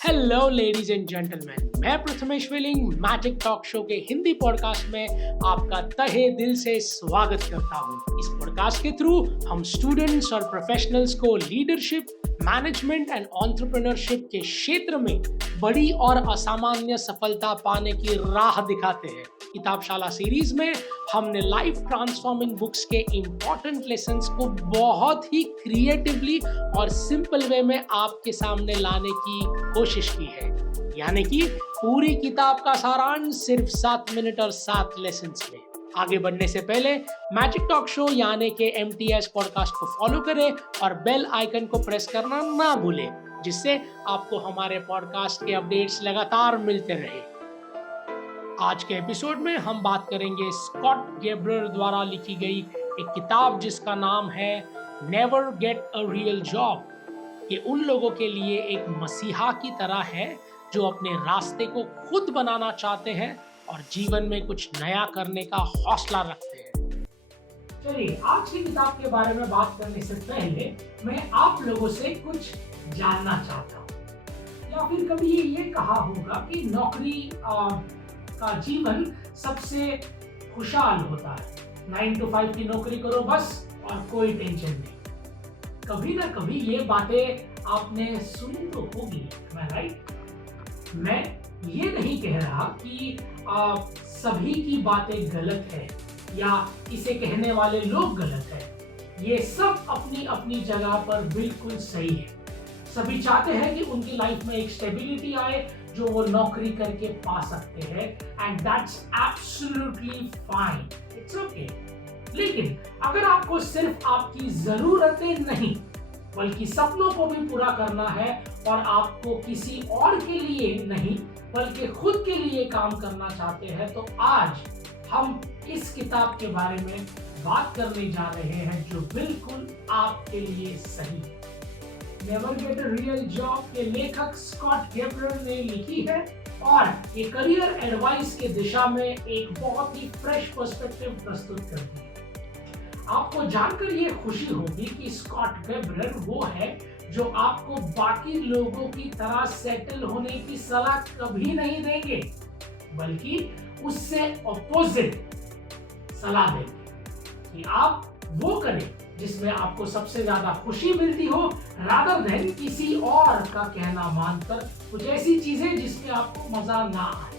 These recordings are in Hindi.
हेलो लेडीज एंड जेंटलमैन, मैं Prathamesh willing magic talk show के हिंदी पॉडकास्ट में आपका तहे दिल से स्वागत करता हूं। इस पॉडकास्ट के थ्रू हम स्टूडेंट्स और प्रोफेशनल्स को लीडरशिप, मैनेजमेंट एंड एंटरप्रेन्योरशिप के क्षेत्र में बड़ी और असामान्य सफलता पाने की राह दिखाते हैं। किताबशाला सीरीज में हमने लाइफ ट्रांसफॉर्मिंग बुक्स के इम्पोर्टेंट लेसन्स को बहुत ही क्रिएटिवली और सिंपल वे में आपके सामने लाने की कोशिश की है। यानी कि पूरी किताब का सारांश सिर्फ 7 मिनट और 7 लेसन्स में। आगे बढ़ने से पहले मैजिक टॉक शो यानी कि MTS पॉडकास्ट को फॉलो करें और बेल आइकन को प्रेस करना ना भूलें, जिससे आपको हमारे पॉडकास्ट के अपडेट्स लगातार मिलते रहे। आज के एपिसोड में हम बात करेंगे स्कॉट गैब्रियर द्वारा लिखी गई एक किताब जिसका नाम है never get a real job. ये उन लोगों के लिए एक मसीहा की तरह है जो अपने रास्ते को खुद बनाना चाहते हैं और जीवन में कुछ नया करने का हौसला रखते हैं। चलिए, आज की किताब के बारे में बात करने से पहले मैं आप लोगों से कुछ जानना चाहता हूँ। या फिर कभी ये कहा होगा कि नौकरी का जीवन सबसे खुशहाल होता है। 9 to 5 की नौकरी करो बस और कोई टेंशन नहीं। कभी ना कभी ये बातें आपने सुनी तो होगी, राइट? मैं ये नहीं कह रहा कि सभी की बातें गलत है या इसे कहने वाले लोग गलत है। ये सब अपनी अपनी जगह पर बिल्कुल सही है। सभी चाहते हैं कि उनकी लाइफ में एक स्टेबिलिटी आए जो वो नौकरी करके पा सकते हैं, and that's absolutely fine, it's okay. लेकिन अगर आपको सिर्फ आपकी जरूरतें नहीं बल्कि सपनों को भी पूरा करना है और आपको किसी और के लिए नहीं बल्कि खुद के लिए काम करना चाहते हैं, तो आज हम इस किताब के बारे में बात करने जा रहे हैं जो बिल्कुल आपके लिए सही है। Never get a real job के लेखक स्कॉट गैब्रियर ने लिखी है और ये करियर एडवाइस के दिशा में एक बहुत ही फ्रेश पर्सपेक्टिव प्रस्तुत करती है। आपको जानकर ये खुशी होगी कि स्कॉट गैब्रियर वो है जो आपको बाकी लोगों की तरह सेटल होने की सलाह कभी नहीं देंगे, बल्कि उससे ऑपोजिट सलाह देंगे कि आप वो करें जिसमें आपको सबसे ज्यादा खुशी मिलती हो, रादर देन किसी और का कहना मानकर कुछ ऐसी चीजें जिसमें आपको मजा ना आए।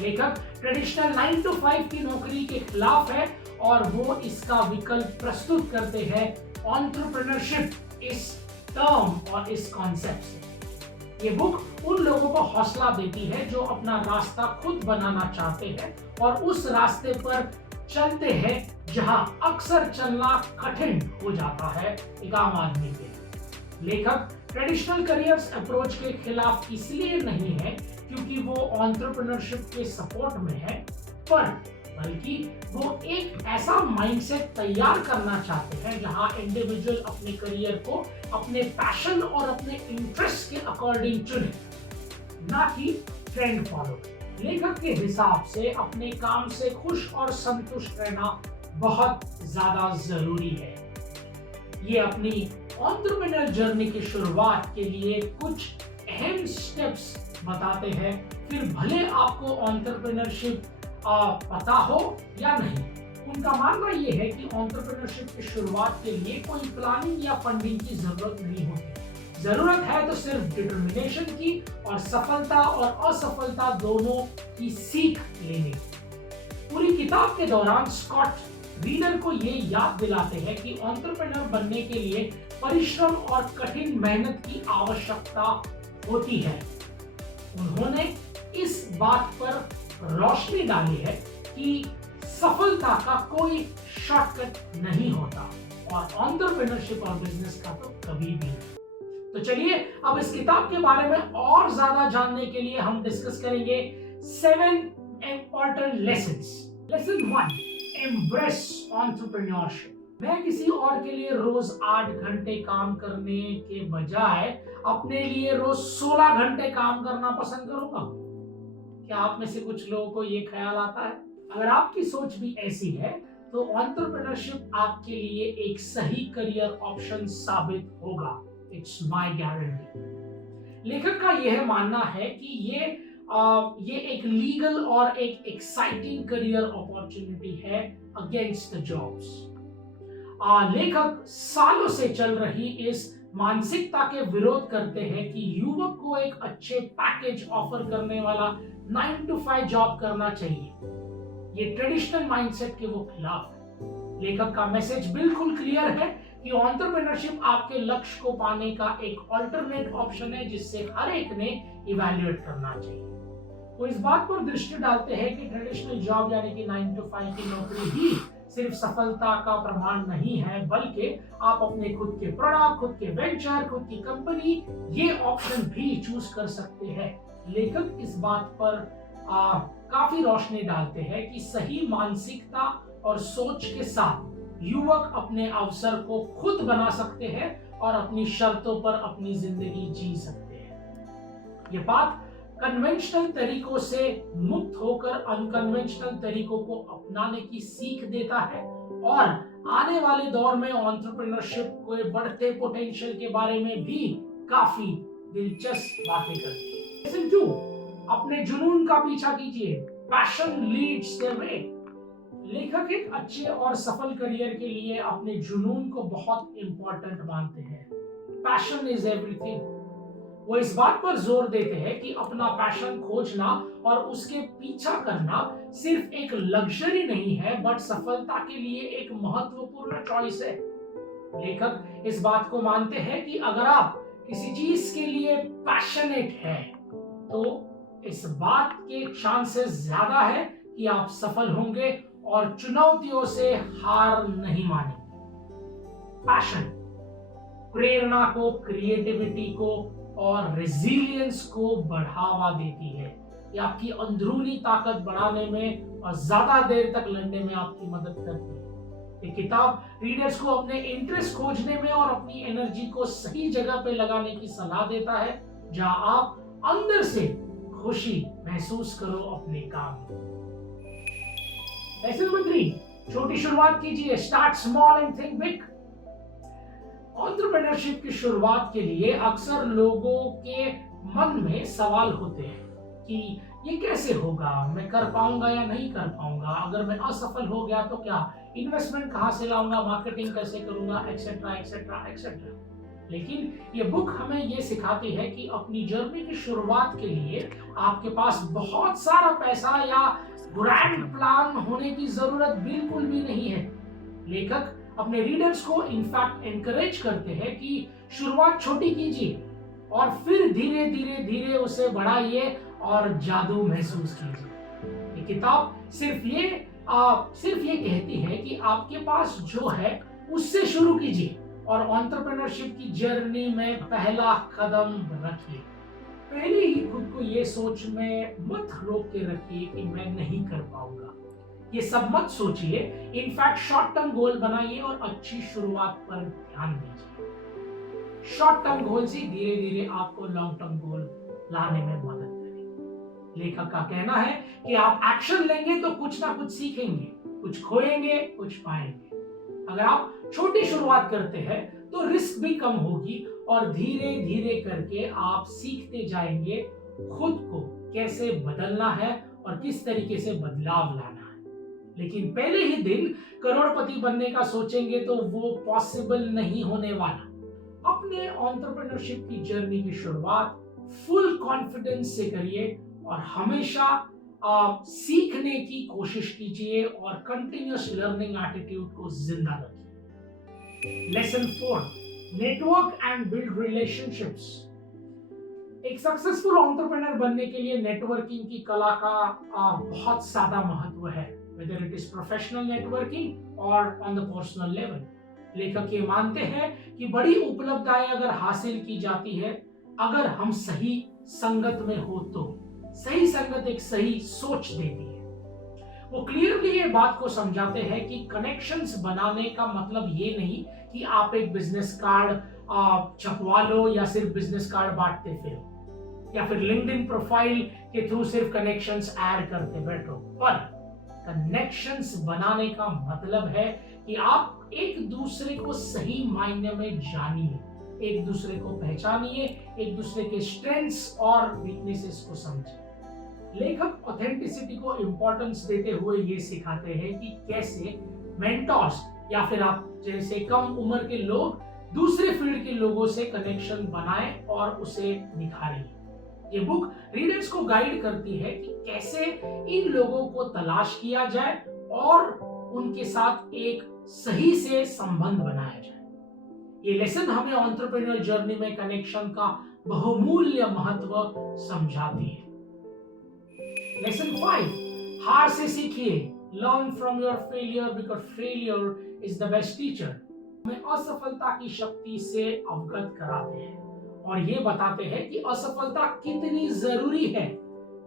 लेखक ट्रेडिशनल 9 to 5 की नौकरी के खिलाफ है और वो इसका विकल्प प्रस्तुत करते हैं एंटरप्रेन्योरशिप इस टर्म और इस कॉन्सेप्ट से। ये बुक उन लोगों को हौसला देती है जो अपना रास्ता खुद बनाना चाहते हैं और उस रास्ते पर चलते हैं जहां अक्सर चलना कठिन हो जाता है एक आम आदमी के लिए। लेखक ट्रेडिशनल करियर्स अप्रोच के खिलाफ इसलिए नहीं है क्योंकि वो एंटरप्रेन्योरशिप के सपोर्ट में है, बल्कि वो एक ऐसा माइंडसेट तैयार करना चाहते हैं जहां इंडिविजुअल अपने करियर को अपने पैशन और अपने इंटरेस्ट के अकॉर्डिंग चुने, ना कि ट्रेंड फॉलो करें। लेखक के हिसाब से अपने काम से खुश और संतुष्ट रहना बहुत ज्यादा जरूरी है। ये अपनी एंटरप्रेन्योर जर्नी की शुरुआत के लिए कुछ अहम स्टेप्स बताते हैं, फिर भले आपको एंटरप्रेन्योरशिप पता हो या नहीं। उनका मानना ये है कि एंटरप्रेन्योरशिप की शुरुआत के लिए कोई प्लानिंग या फंडिंग की जरूरत नहीं होती। जरूरत है तो सिर्फ डिटर्मिनेशन की और सफलता और असफलता दोनों की सीख लेने की। पूरी किताब के दौरान स्कॉट रीडर को ये याद दिलाते हैं कि एंटरप्रेन्योर बनने के लिए परिश्रम और कठिन मेहनत की आवश्यकता होती है। उन्होंने इस बात पर रोशनी डाली है कि सफलता का कोई शॉर्टकट नहीं होता और एंटरप्रेन्योरशिप और बिजनेस का तो कभी भी नहीं। तो चलिए अब इस किताब के बारे में और ज्यादा जानने के लिए हम डिस्कस करेंगे 7 important lessons. Lesson 1, embrace entrepreneurship. मैं किसी और के लिए रोज 8 घंटे काम करने के बजाय अपने लिए रोज 16 घंटे काम करना पसंद करूंगा। क्या आप में से कुछ लोगों को ये ख्याल आता है? अगर आपकी सोच भी ऐसी है तो एंटरप्रेन्योरशिप आपके लिए एक सही करियर ऑप्शन साबित होगा। It's my guarantee. लेखक का यह मानना है कि ये एक लीगल और एक एक्साइटिंग करियर अपॉर्चुनिटी है अगेंस्ट द जॉब्स। लेखक सालों से चल रही इस मानसिकता के विरोध करते हैं कि युवक को एक अच्छे पैकेज ऑफर करने वाला 9 to 5 जॉब करना चाहिए। ये ट्रेडिशनल माइंडसेट के वो खिलाफ है। लेखक का मैसेज बिल्कुल क्लियर है कि एंटरप्रेन्योरशिप आपके लक्ष्य को पाने का एक अल्टरनेट ऑप्शन है जिससे हर एक ने इवैल्यूएट करना चाहिए। वो इस बात पर दृष्टि डालते हैं कि ट्रेडिशनल जॉब यानी कि 9 to 5 की नौकरी ही सिर्फ सफलता का प्रमाण नहीं है, बल्कि आप अपने खुद के प्रोडक्ट, खुद के वेंचर, खुद की कंपनी, ये ऑप्शन भी चूज कर सकते हैं। लेखक इस बात पर काफी रोशनी डालते हैं कि सही मानसिकता और सोच के साथ युवक अपने अवसर को खुद बना सकते हैं और अपनी शर्तों पर अपनी जिंदगी जी सकते हैं। ये बात कन्वेंशनल तरीकों से मुक्त होकर अनकन्वेंशनल तरीकों को अपनाने की सीख देता है और आने वाले दौर में एंटरप्रेन्योरशिप के बढ़ते पोटेंशियल के बारे में भी काफी दिलचस्प बातें करती है। लेसन 2, अपने जुनून का पीछा कीजिए। Passion leads the way. लेखक एक अच्छे और सफल करियर के लिए अपने जुनून को बहुत इंपॉर्टेंट मानते हैं। Passion is everything. वो इस बात पर जोर देते हैं कि अपना पैशन खोजना और उसके पीछा करना सिर्फ एक लग्जरी नहीं है, बट सफलता के लिए एक महत्वपूर्ण चॉइस है। लेखक इस बात को मानते हैं कि अगर आप किसी चीज के लिए पैशनेट हैं, तो इस बात के चांसेस ज्यादा है कि आप सफल होंगे और चुनौतियों से हार नहीं मानेंगे। पैशन प्रेरणा को, क्रिएटिविटी को और रेजिलियंस को बढ़ावा देती है। ये आपकी अंदरूनी ताकत बढ़ाने में और ज्यादा देर तक लड़ने में आपकी मदद करती है। ये किताब रीडर्स को अपने इंटरेस्ट खोजने में और अपनी एनर्जी को सही जगह पे लगाने की सलाह देता है, जहां आप अंदर से खुशी महसूस करो अपने काम में। लेसन नंबर 3, छोटी शुरुआत कीजिए। Start small and think big. Entrepreneurship की शुरुआत के लिए अक्सर लोगों के मन में सवाल होते हैं कि ये कैसे होगा, मैं कर पाऊंगा या नहीं कर पाऊंगा, अगर मैं असफल हो गया तो क्या, इन्वेस्टमेंट कहां से लाऊंगा, मार्केटिंग कैसे करूंगा, एक्सेट्रा एक्सेट्रा एक्सेट्रा। लेकिन ये बुक हमें ये सिखाती है कि अपनी जर्नी की शुरुआत के लिए आपके पास बहुत सारा पैसा या ग्रैंड प्लान होने की जरूरत बिल्कुल भी नहीं है। लेखक अपने रीडर्स को इनफैक्ट एनकरेज करते हैं कि शुरुआत छोटी कीजिए और फिर धीरे धीरे धीरे उसे बढ़ाइए और जादू महसूस कीजिए। ये किताब सिर्फ ये कहती है कि आपके पास जो है उससे शुरू कीजिए और एंटरप्रेन्योरशिप की जर्नी में पहला कदम रखिए। पहले ही खुद को ये सोच में मत रोक के रखिए कि मैं नहीं कर पाऊंगा। ये सब मत सोचिए, इनफैक्ट शॉर्ट टर्म गोल बनाइए और अच्छी शुरुआत पर ध्यान दीजिए। शॉर्ट टर्म गोल से धीरे धीरे आपको लॉन्ग टर्म गोल लाने में मदद करेंगे। लेखक का कहना है कि आप एक्शन लेंगे तो कुछ ना कुछ सीखेंगे, कुछ खोएंगे, कुछ पाएंगे। अगर आप छोटी शुरुआत करते हैं तो रिस्क भी कम होगी और धीरे धीरे करके आप सीखते जाएंगे खुद को कैसे बदलना है और किस तरीके से बदलाव लाना है। लेकिन पहले ही दिन करोड़पति बनने का सोचेंगे तो वो पॉसिबल नहीं होने वाला। अपने एंटरप्रेन्योरशिप की जर्नी की शुरुआत फुल कॉन्फिडेंस से करिए और हमेशा सीखने की कोशिश कीजिए और कंटिन्यूअस लर्निंग एटीट्यूड को जिंदा रखिए। Lesson 4, network and build relationships. एक सक्सेसफुल एंटरप्रेन्योर बनने के लिए नेटवर्किंग की कला का बहुत ज्यादा महत्व है, whether it is professional networking or on the personal level। लेखक ये मानते हैं कि बड़ी उपलब्धियां अगर हासिल की जाती है अगर हम सही संगत में हो तो। सही संगत एक सही सोच देती है। वो क्लियरली ये बात को समझाते हैं कि कनेक्शंस बनाने का मतलब ये नहीं कि आप एक बिजनेस कार्ड छपवा लो या सिर्फ बिजनेस कार्ड बांटते फिरो या फिर लिंक्डइन प्रोफाइल के थ्रू सिर्फ कनेक्शंस ऐड करते बैठो। पर कनेक्शंस बनाने का मतलब है कि आप एक दूसरे को सही मायने में जानिए, एक दूसरे को पहचानिए, एक दूसरे के स्ट्रेंथ्स और वीकनेसेस को समझिए। लेखक ऑथेंटिसिटी को इंपॉर्टेंस देते हुए ये सिखाते हैं कि कैसे मेंटर्स या फिर आप जैसे कम उम्र के लोग दूसरे फील्ड के लोगों से कनेक्शन बनाएं और उसे निखारें। ये बुक रीडर्स को गाइड करती है कि कैसे इन लोगों को तलाश किया जाए और उनके साथ एक सही से संबंध बनाया जाए। ये लेसन हमें एंटरप्रेन्योर जर्नी में कनेक्शन का बहुमूल्य महत्व समझाती है। लेसन 5, हार से सीखिए। Learn from your failure because failure is the best teacher. हमें असफलता की शक्ति से अवगत कराते हैं और ये बताते हैं कि असफलता कितनी जरूरी है।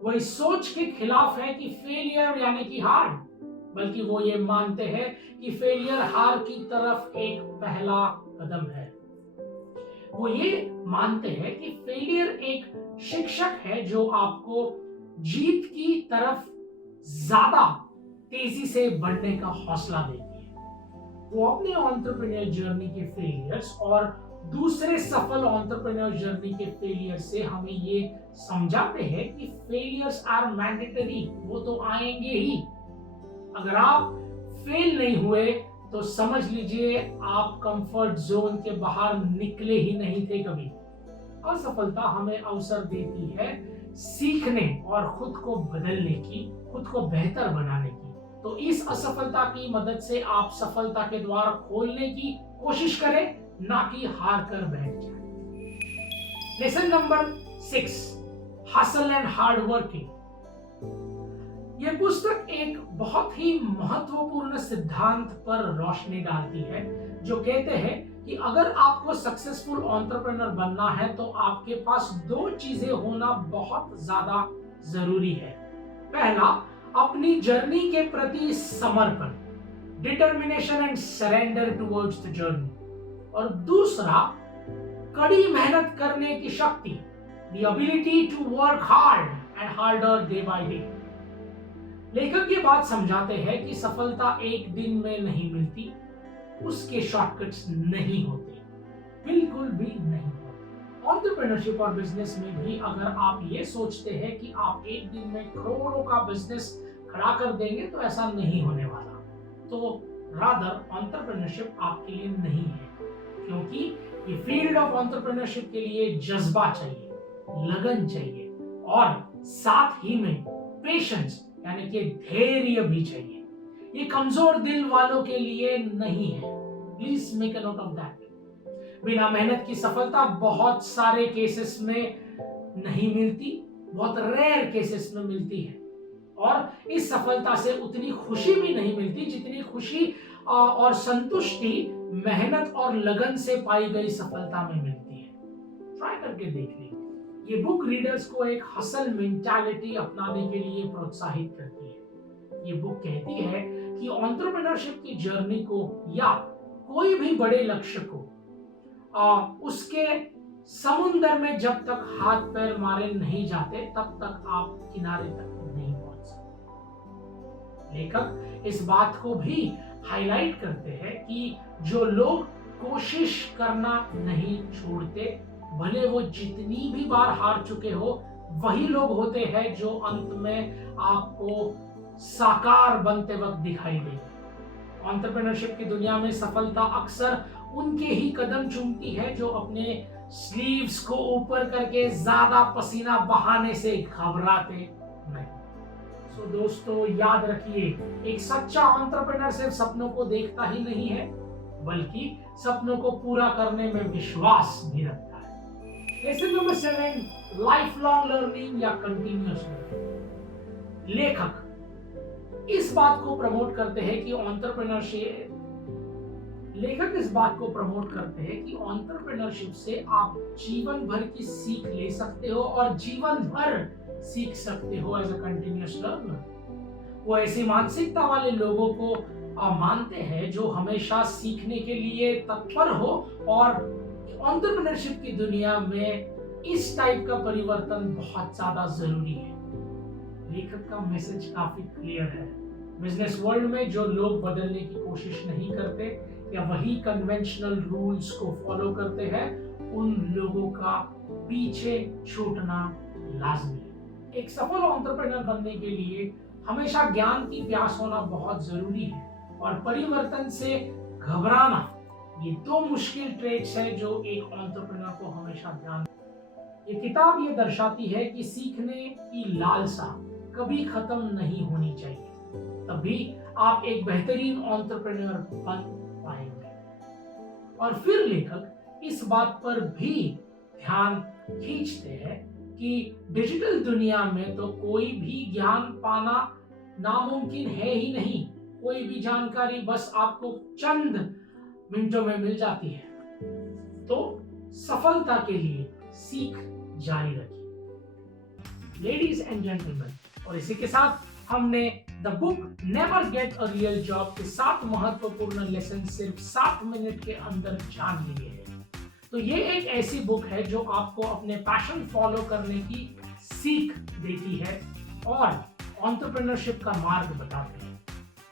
वो इस सोच के खिलाफ है कि फेलियर यानी कि हार, बल्कि वो ये मानते हैं कि फेलियर हार की तरफ एक पहला कदम है। वो ये मानते हैं कि फेलियर एक शिक्षक है जो आपको जीत की तरफ ज्यादा तेजी से बढ़ने का हौसला देती है। वो अपने एंटरप्रेन्योर जर्नी के फेलियर्स और दूसरे सफल एंटरप्रेन्योर जर्नी के फेलियर से हमें ये समझाते हैं कि फेलियर्स आर मैंडेटरी, वो तो आएंगे ही। अगर आप फेल नहीं हुए तो समझ लीजिए आप कंफर्ट जोन के बाहर निकले ही नहीं थे कभी। असफलता हमें अवसर देती है सीखने और खुद को बदलने की, खुद को बेहतर बनाने की। तो इस असफलता की मदद से आप सफलता के द्वार खोलने की कोशिश करें, ना कि हार कर बैठ जाए। Lesson number 6, hustle and hard working. यह पुस्तक एक बहुत ही महत्वपूर्ण सिद्धांत पर रोशनी डालती है, जो कहते हैं कि अगर आपको सक्सेसफुल एंटरप्रेन्योर बनना है तो आपके पास 2 चीजें होना बहुत ज्यादा जरूरी है। पहला, अपनी जर्नी के प्रति समर्पण, determination and surrender towards the journey, और दूसरा, कड़ी मेहनत करने की शक्ति, the ability to work hard and harder day by day. लेखक ये बात समझाते हैं कि सफलता एक दिन में नहीं मिलती, उसके शॉर्टकट्स नहीं होते, बिल्कुल भी नहीं होते। एंटरप्रेन्योरशिप और बिजनेस में भी अगर आप ये सोचते हैं कि आप एक दिन में करोड़ों का बिजनेस खड़ा कर देंगे तो ऐसा नहीं होने वाला। तो रादर एंटरप्रेन्योरशिप आपके लिए नहीं है, क्योंकि ये फील्ड ऑफ एंटरप्रेन्योरशिप के लिए जज्बा चाहिए, लगन चाहिए और साथ ही में पेशेंस यानी कि धैर्य भी चाहिए। ये कमजोर दिल वालों के लिए नहीं है, please make a note of that. बिना मेहनत की सफलता बहुत सारे केसेस में नहीं मिलती, बहुत रेयर केसेस में मिलती है, और इस सफलता से उतनी खुशी भी नहीं मिलती जितनी खुशी और संतुष्टि मेहनत और लगन से पाई गई सफलता में मिलती है। ट्राई करके देख लीजिए। ये बुक रीडर्स को एक हसल मेंटालिटी अपनाने के लिए प्रोत्साहित करती है। ये बुक कहती है कि एंटरप्रेन्योरशिप की जर्नी को या कोई भी बड़े लक्ष्य को उसके समुंदर में जब तक हाथ पैर मारे नहीं जाते तब तक आप किनारे तक नहीं पहुंच सकते। लेखक इस बात को भी हाईलाइट करते हैं कि जो लोग कोशिश करना नहीं छोड़ते, भले वो जितनी भी बार हार चुके हो, वही लोग होते हैं जो अंत में आपको साकार बनते वक्त दिखाई देंगे। एंटरप्रेन्योरशिप की दुनिया में सफलता अक्सर उनके ही कदम चूमती है जो अपने स्लीव्स को ऊपर करके ज्यादा पसीना बहाने से घबराते नहीं। सो दोस्तों, याद रखिए, एक सच्चा एंटरप्रेन्योर सिर्फ सपनों को देखता ही नहीं है, बल्कि सपनों को पूरा करने में विश्वास भी रखता है। Lesson number 7, life long learning या कंटिन्यूअस लर्निंग। लेखक इस बात को प्रमोट करते हैं कि एंटरप्रेन्योरशिप से आप जीवन भर की सीख ले सकते हो और जीवन भर सीख सकते हो एज अ कंटिन्यूअस लर्नर। वो ऐसी मानसिकता वाले लोगों को मानते हैं जो हमेशा सीखने के लिए तत्पर हो, और एंटरप्रेन्योरशिप की दुनिया में इस टाइप का परिवर्तन बहुत ज्यादा जरूरी है। लेखक का मैसेज काफी क्लियर है। बिजनेस वर्ल्ड में जो लोग बदलने की कोशिश नहीं करते या वही कन्वेंशनल रूल्स को फॉलो करते हैं, उन लोगों का पीछे छूटना लाजमी है। एक सफल एंटरप्रेन्योर बनने के लिए हमेशा ज्ञान की प्यास होना बहुत जरूरी है और परिवर्तन से घबराना, ये दो मुश्किल ट्रेट्स है जो एक एंटरप्रेन्योर को हमेशा ध्यान। ये किताब ये दर्शाती है कि सीखने की लालसा कभी खत्म नहीं होनी चाहिए, तभी आप एक बेहतरीन एंटरप्रेन्योर बन पाएंगे। और फिर लेखक इस बात पर भी ध्यान खींचते हैं कि डिजिटल दुनिया में तो कोई भी ज्ञान पाना नामुमकिन है ही नहीं। कोई भी जानकारी बस आपको चंद मिनटों में मिल जाती है। तो सफलता के लिए सीख जारी रखिए। लेडीज एंड जेंटलमैन, और इसी के साथ हमने the book never get a real job के 7 महत्वपूर्ण लेसन सिर्फ 7 मिनट के अंदर जान लिए हैं। तो ये एक ऐसी बुक है जो आपको अपने पैशन फॉलो करने की सीख देती है और एंटरप्रेन्योरशिप का मार्ग बताती है।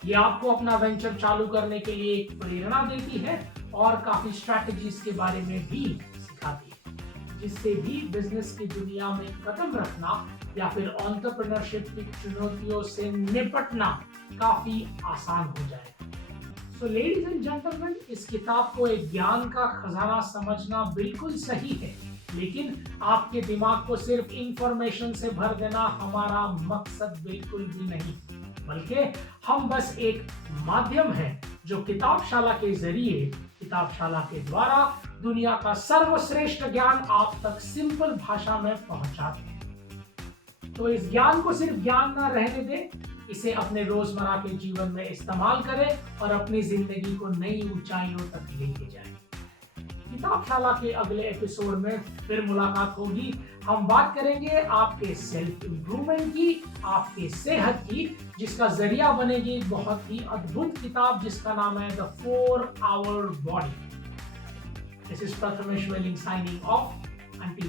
ये आपको अपना वेंचर चालू करने के लिए एक प्रेरणा देती है और काफी स्ट्रैटेजीज के बारे में भी सिखाती है, जिससे भी बिजनेस की दुनिया में कदम रखना या फिर एंटरप्रेन्योरशिप की चुनौतियों से निपटना काफी आसान हो जाएगा। सो लेडीज एंड जेंटलमैन, इस किताब को एक ज्ञान का खजाना समझना बिल्कुल सही है, लेकिन आपके दिमाग को सिर्फ इंफॉर्मेशन से भर देना हमारा मकसद बिल्कुल भी नहीं, बल्कि हम बस एक माध्यम है जो किताबशाला के जरिए, किताबशाला के द्वारा दुनिया का सर्वश्रेष्ठ ज्ञान आप तक सिंपल भाषा में पहुंचाते हैं। तो इस ज्ञान को सिर्फ ज्ञान ना रहने दें, इसे अपने रोजमर्रा के जीवन में इस्तेमाल करें और अपनी जिंदगी को नई ऊंचाइयों तक लेके जाएं। किताबशाला के अगले एपिसोड में फिर मुलाकात होगी। हम बात करेंगे आपके सेल्फ इम्प्रूवमेंट की, आपके सेहत की, जिसका जरिया बनेगी बहुत ही अद्भुत किताब जिसका नाम है the 4 Hour Body। This is Prathamesh Veling signing off. Until